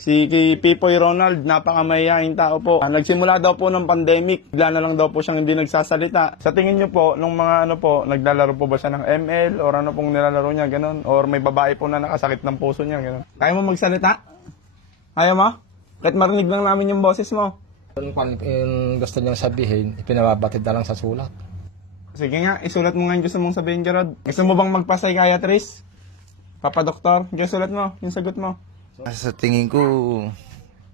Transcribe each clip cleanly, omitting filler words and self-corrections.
Si Pipoy Ronald, napakamayayaing tao po. Nagsimula daw po ng pandemic, bigla na lang daw po siyang hindi nagsasalita. Sa tingin niyo po, nung mga ano po, naglalaro po ba siya ng ML or ano pong nilalaro niya, ganun? Or may babae po na nakasakit ng puso niya, ganun? Kaya mo magsalita? Ayaw mo? Kahit marinig lang namin yung boses mo. Yung gusto niyang sabihin, ipinababatid na lang sa sulat. Sige nga, isulat mo nga yung gusto mong sabihin, Gerard. Gusto mo bang magpa-psychiatrist? Papa-doktor? Diyan sulat mo, yung sagot mo. Sa tingin ko,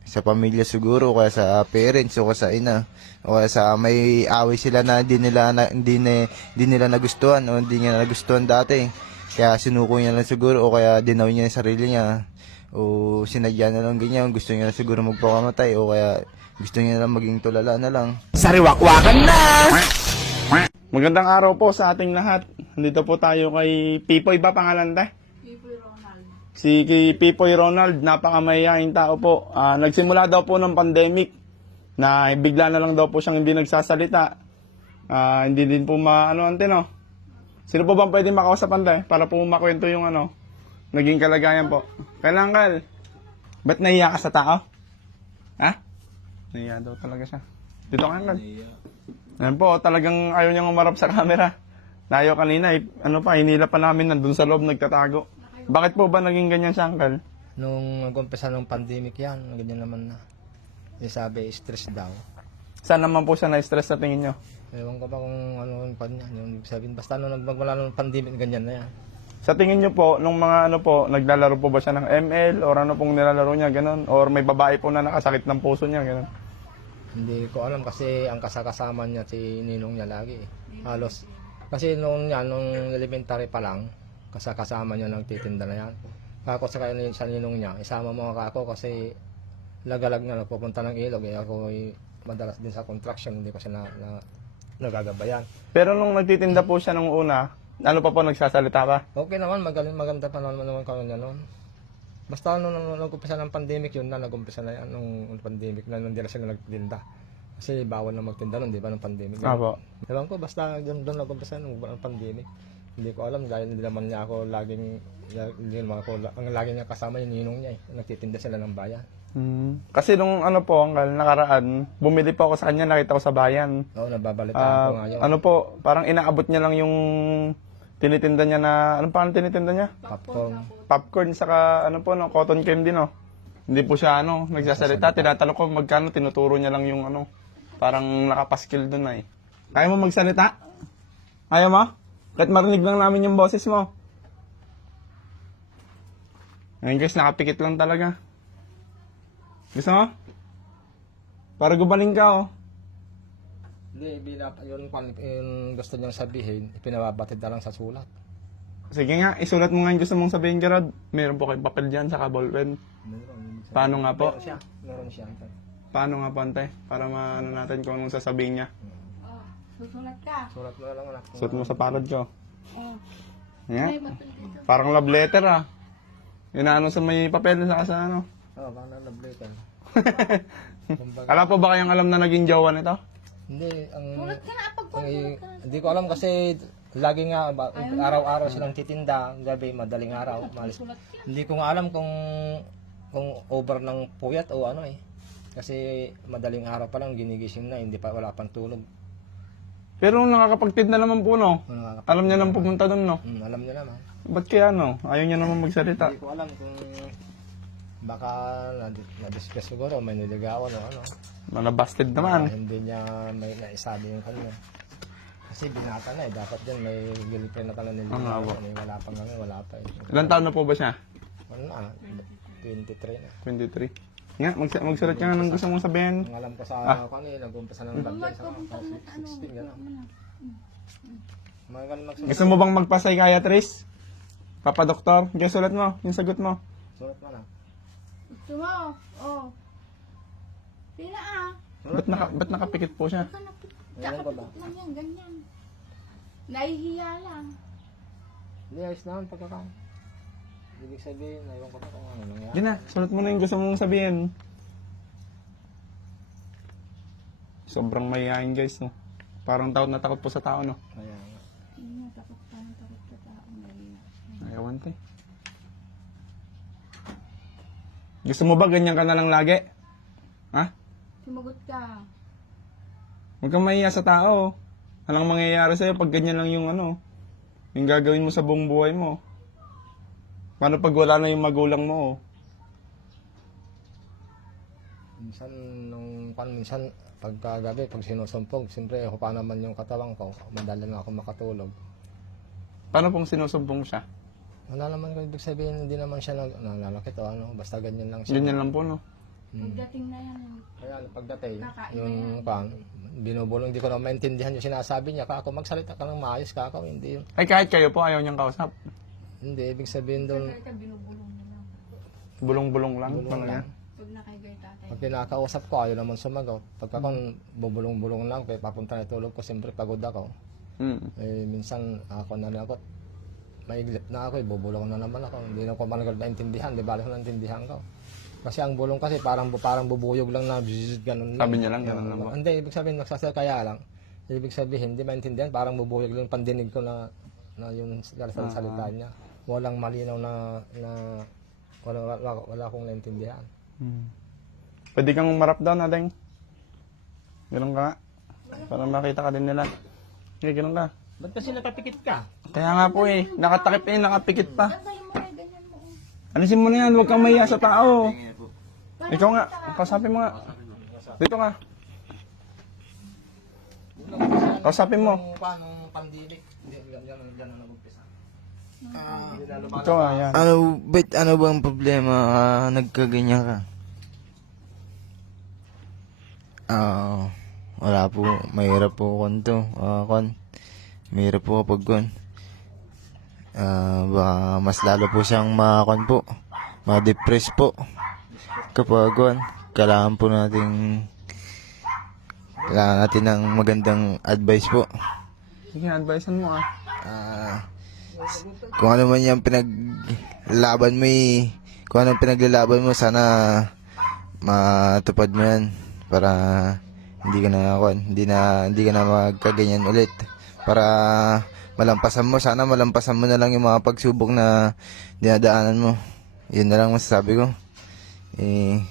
sa pamilya siguro, o kaya sa parents, o kaya sa ina, o kaya sa may away sila na hindi nila nagustuhan, o hindi niya nagustuhan dati. Kaya sinuko niya lang siguro, o kaya dinaw niya yung sarili niya, o sinadya na lang ganyan, gusto niya na siguro magpakamatay, o kaya gusto niya na lang maging tulala na lang. Sariwakwakan na! Magandang araw po sa ating lahat. Nandito po tayo kay Pipoy ba pangalan tayo? Si Pipoy Ronald, napakamayayaing tao po. Nagsimula daw po ng pandemic na bigla na lang daw po siyang hindi nagsasalita. Hindi din po no? Sino po bang pwede makausap ante para po makwento yung naging kalagayan po? Kailangan, ba't nahiya ka sa tao? Ha? Nahiya daw talaga siya. Dito ka Uncle. Ayan po, talagang ayaw niyang umarap sa camera. Nayo kanina, hinila pa namin nandun sa loob nagtatago. Bakit po ba naging ganyan siya, Uncle? Nung nag-umpisa ng pandemic yan, ganyan naman na. Yung sabi, stress daw. Saan naman po siya na-stress sa tingin niyo? Ewan ko ba kung ano yung pan niya. Yung sabihin, basta nung magmula ng pandemic, ganyan na yan. Sa tingin niyo po, nung mga naglalaro po ba siya ng ML or ano pong nilalaro niya, ganun? Or may babae po na nakasakit ng puso niya, ganun? Hindi ko alam kasi ang kasama niya si Ninong niya lagi. Halos. Kasi nung elementary pa lang, kasama niya nagtitinda na yan. Kako sa ninong niya, isama mo ako kasi lagalag na pupunta ng ilog. Ako madalas din sa construction, hindi ko siya nagagabayan. Pero nung nagtitinda po siya nung una, ano pa po nagsasalita pa? Okay naman, maganda pa naman kanya noon. Basta nung nag-umpisa ng pandemic yun na, nag-umpisa na yan nung pandemic na hindi na sila nagtinda. Kasi bawal na magtinda nun, di ba, ng pandemic. Apo. Ewan ko, basta doon nag-umpisa ng pandemic. Hindi ko alam dahil hindi naman niya ako ang lagi niya kasama yung ninong niya nagtitinda sila ng bayan. Kasi nung Uncle, nakaraan, bumili po ako sa kanya, nakita ko sa bayan. Oo, nababalita ako nga yun. Parang inaabot niya lang yung tinitinda niya na, tinitinda niya? Popcorn. Popcorn, saka cotton candy, no? Hindi po siya, nagsasalita, tinatanong ko magkano, tinuturo niya lang yung parang nakapaskil doon na eh. Kaya mo magsalita? Ayaw mo? Kahit marinig lang namin yung boses mo. Ayun guys, nakapikit lang talaga. Gusto mo? Para gumaling ka, oh. Hindi, yung gusto niyang sabihin, ipinababatid na lang sa sulat. Sige nga, isulat mo nga yung gusto mong sabihin, Gerard. Meron po kayong papel dyan, saka ballpen. Paano nga po? Meron siya. Paano nga po, ante? Para maano natin kung anong sasabihin niya. Susulat ka. Sulat mo na lang anak. Suot mo sa palad ko. Oh. Yeah. Parang love letter, ah. Inaano sa may papel, saka sa Oo, parang love letter. Alam po ba kayong alam na naging jowa nito? Hindi, Sulat ka na, pagpapasulat ka na. hindi ko alam kasi lagi nga araw-araw silang titinda, gabi madaling araw, malis. Hindi ko nga alam kung over ng puyat o ano eh. Kasi madaling araw pa lang ginigising na, wala pang tulog. Pero nakakapagtinda naman po, no? Alam niya nang pumunta doon, no? Alam niya naman. Ba't kaya, Ayaw niya naman magsalita. Hindi ko alam kung baka na-discuss siguro, may niligawan o ano. Nabasted naman. Hindi niya may naisabi yung kanya. Kasi binata na eh. Dapat din may girlfriend na tala nila. Wala pa nga, wala pa eh. Ilan taon na po ba siya? Ano na, 23 na. 23. Nga, magsulat ka nga ng gusto mong sabihin. Ang alam ko sa kanila, nag-umpisa ng lagyan sa 16 gano'n. Mga ganun magsulat. Gusto mo bang magpa-psychiatrist? Papa-doktor? Diyan sulat mo, yung sagot mo. Sulat mo na. Gusto mo? Oh. Sila Ba't nakapikit po siya? Ayan ko ba? lang yan, ganyan. Nahihiya lang. Hindi, ayos naman pagkakaon. Ibig sabihin, naiwan ko pa kung ano nangyari. Yan na, sulat mo na yung gusto mong sabihin. Sobrang mayayain guys, no? Parang takot na takot po sa tao, no? Ayan nga. Hindi na, takot sa tao. Nahihiya. Ayawan, te. Gusto mo ba ganyan ka na lang lagi? Ha? Sumagot ka. Huwag kang mahiya sa tao. Anong mangyayari sa'yo pag ganyan lang yung yung gagawin mo sa buong buhay mo? Paano pag wala na yung magulang mo? Minsan pagkagabi, pag sinusumpog, siyempre ako pa naman yung katawan ko, madali na ako makatulog. Paano pong sinusumbong siya? Wala naman ko ibig sabihin, hindi naman siya nalalakit o ano, basta ganyan lang siya. Ganyan lang po, no? Pagdating na yan. Kaya pagdating, Kakain yung binubulong, hindi ko na maintindihan yung sinasabi niya, kako magsalita ka ng maayos, kako, hindi yun. Ay, kahit kayo po, ayaw niyang kausap. Hindi, ibig sabihin doon, Kaya binubulong mo lang. Bulong-bulong lang. Bulong Paano lang. yan? Pag nakigay tatay. pag kinakausap ko, ayaw naman sumagot. Pagka kung bubulong-bulong lang, papunta na tulog ko, siyempre pagod ako. Eh, minsan ako na rin ako, maiglip na ako, bubulong na naman ako. Hindi na ko man naintindihan, di ba ko naintindihan ko. Kasi ang bulong kasi parang bubuyog lang na bzzz, ganun lang. Sabi niya lang, ganun lang ba? Hindi, ibig sabihin magsasal kaya lang. Ibig sabihin, hindi maintindihan, parang bubuyog lang pandinig ko na yung salita niya. Walang malinaw na wala akong naintindihan. Pwede kang marap down, Adeng. Ganun ka nga. Para makita ka din nila. Okay, ganun ka. Ba't kasi nakapikit ka? Kaya nga po nakatakip nakapikit pa. Ganyan mo na, ganyan mo. Alisin mo na yan, huwag kang mahiya sa tao. Ikaw nga, kausapin mo nga. Dito nga. Kausapin mo. Paano pandinig? Yan ang nag-umpisa. Ito nga, yan. Ano bang problema? Nagkaganyan ka? Wala po. Mahirap po konto. Mahirap po kapag kon. Baka mas lalo po siyang po. Ma-depress po. Kapag kon. Kailangan natin ng magandang advice po. Sige, advicean mo Kung ano man yung pinaglalaban mo kung anong pinaglalaban mo, sana matupad mo yan para hindi ka na magkaganyan ulit, para malampasan mo, sana malampasan mo na lang yung mga pagsubok na dinadaanan mo. Yun na lang masasabi ko. Ang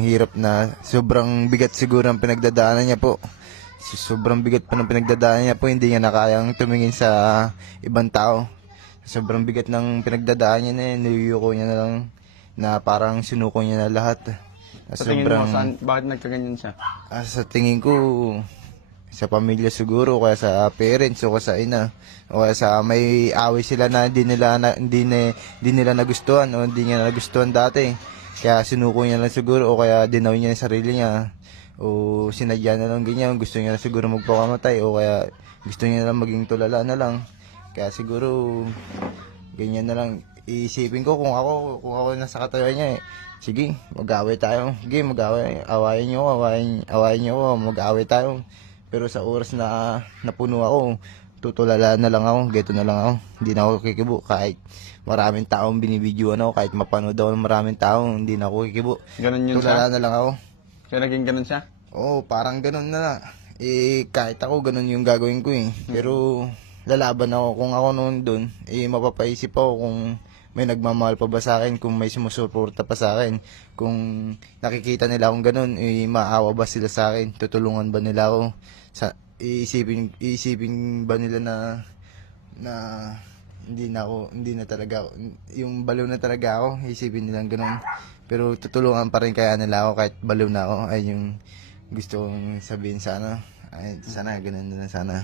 hirap na sobrang bigat siguro ang pinagdadaanan niya po. Sobrang bigat pa ng pinagdadaanan niya po, hindi niya na kayang tumingin sa ibang tao. Sobrang bigat ng pinagdadaanan niya niluyuko niya na lang, na parang sinuko niya na lahat. Sa tingin mo, bakit nagkaganyan siya? Sa tingin ko, sa pamilya siguro, kaya sa parents o kaya sa ina, o kaya sa may away sila na hindi nila nagustuhan o hindi niya nagustuhan dati. Kaya sinuko niya lang siguro, o kaya dinaw niya yung sarili niya, o sinadya na lang ganyan, gusto niya na siguro magpakamatay, o kaya gusto niya na lang maging tulala na lang. Kaya siguro ganyan na lang iisipin ko. Kung ako nasa katawan niya, sige, mag-away tayo. Sige, mag-away, awayin niyo ako, mag-away tayo. Pero sa oras na napuno ako, tutulala na lang ako, geto na lang ako. Hindi na ako kikibo kahit maraming taong binibidyoan ako, kahit mapanood ako ng maraming tao, hindi na ako kikibo. Ganun yun Tulala siya? na lang ako. Kaya naging ganun siya? Oo, parang ganun na. Kahit ako, ganun yung gagawin ko Pero lalaban ako. Kung ako noon doon, mapapaisip ako kung may nagmamahal pa ba sa akin, kung may sumusuporta pa sa akin, kung nakikita nila akong ganun, maawa ba sila sa akin, tutulungan ba nila ako, iisipin ba nila na hindi na talaga ako, yung baliw na talaga ako, isipin nilang ganun. Pero tutulungan pa rin kaya nila ako kahit baliw na ako, ay yung gusto kong sabihin sana. Ay, sana ganun na sana.